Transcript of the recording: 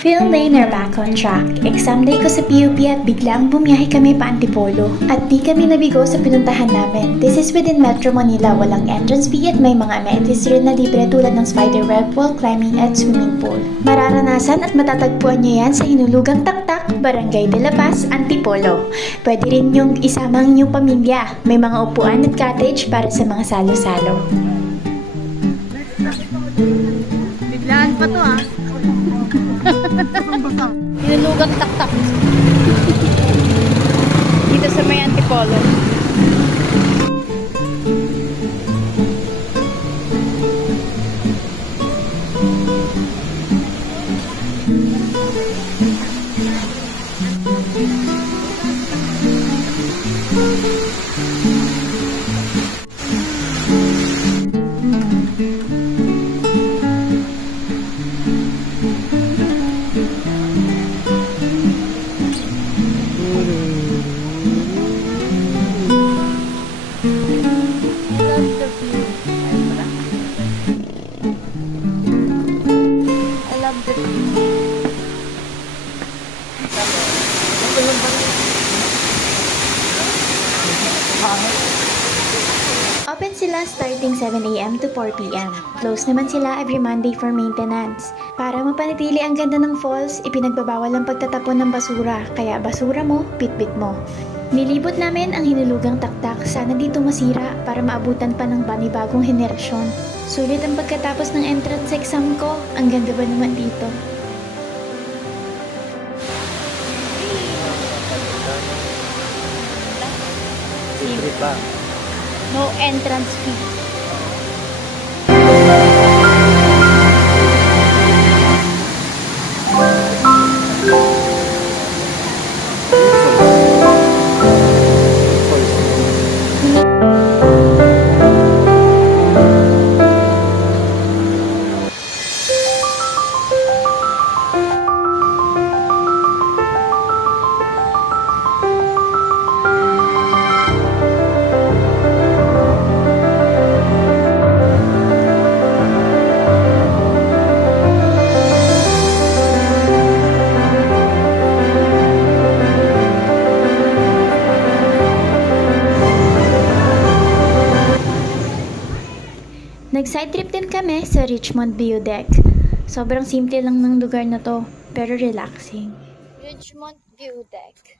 Phil Lane are back on track. Exam day ko sa PUP at biglang bumiyahe kami pa Antipolo. At di kami nabigo sa pinuntahan namin. This is within Metro Manila, walang entrance fee at may mga amenities rin na libre tulad ng spider web, wall climbing at swimming pool. Mararanasan at matatagpuan nyo yan sa Hinulugang Taktak, Barangay de la Paz, Antipolo. Pwede rin yung isama ang inyong pamilya. May mga upuan at cottage para sa mga salo-salo. Biglaan pa to ah. Hinulugang Taktak. Dito sa may Antipolo. Open sila starting 7 AM to 4 PM. Close naman sila every Monday for maintenance. Para mapanatili ang ganda ng falls, ipinagbabawal ang pagtatapon ng basura, kaya basura mo, bitbit mo. Nilibot namin ang Hinulugang Taktak, sana dito masira para maabutan pa ng panibagong henerasyon. Sulit ang pagkatapos ng entrance exam ko, ang ganda ba naman dito? No entrance fee. Nag-side trip din kami sa Richmond View Deck. Sobrang simple lang ng lugar na to, pero relaxing. Richmond View Deck.